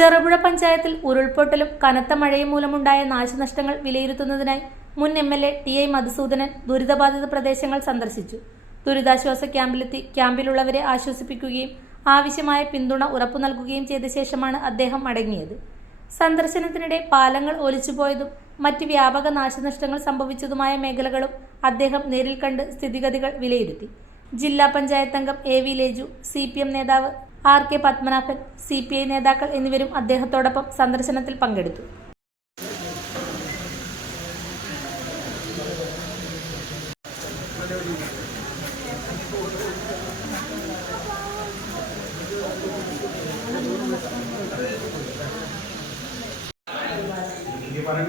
ചെറുപുഴ പഞ്ചായത്തിൽ ഉരുൾപൊട്ടലും കനത്ത മഴയും മൂലമുണ്ടായ നാശനഷ്ടങ്ങൾ വിലയിരുത്തുന്നതിനായി മുൻ MLA TI മധുസൂദനൻ ദുരിതബാധിത പ്രദേശങ്ങൾ സന്ദർശിച്ചു. ദുരിതാശ്വാസ ക്യാമ്പിലെത്തി ക്യാമ്പിലുള്ളവരെ ആശ്വസിപ്പിക്കുകയും ആവശ്യമായ പിന്തുണ ഉറപ്പു നൽകുകയും ചെയ്ത ശേഷമാണ് അദ്ദേഹം മടങ്ങിയത്. സന്ദർശനത്തിനിടെ പാലങ്ങൾ ഒലിച്ചുപോയതും മറ്റ് വ്യാപക നാശനഷ്ടങ്ങൾ സംഭവിച്ചതുമായ മേഖലകളും അദ്ദേഹം നേരിൽ കണ്ട് സ്ഥിതിഗതികൾ വിലയിരുത്തി. ജില്ലാ പഞ്ചായത്ത് അംഗം AV ലേജു, CPM നേതാവ് RK പത്മനാഭൻ, CPI നേതാക്കൾ എന്നിവരും അദ്ദേഹത്തോടൊപ്പം സന്ദർശനത്തിൽ പങ്കെടുത്തു. Para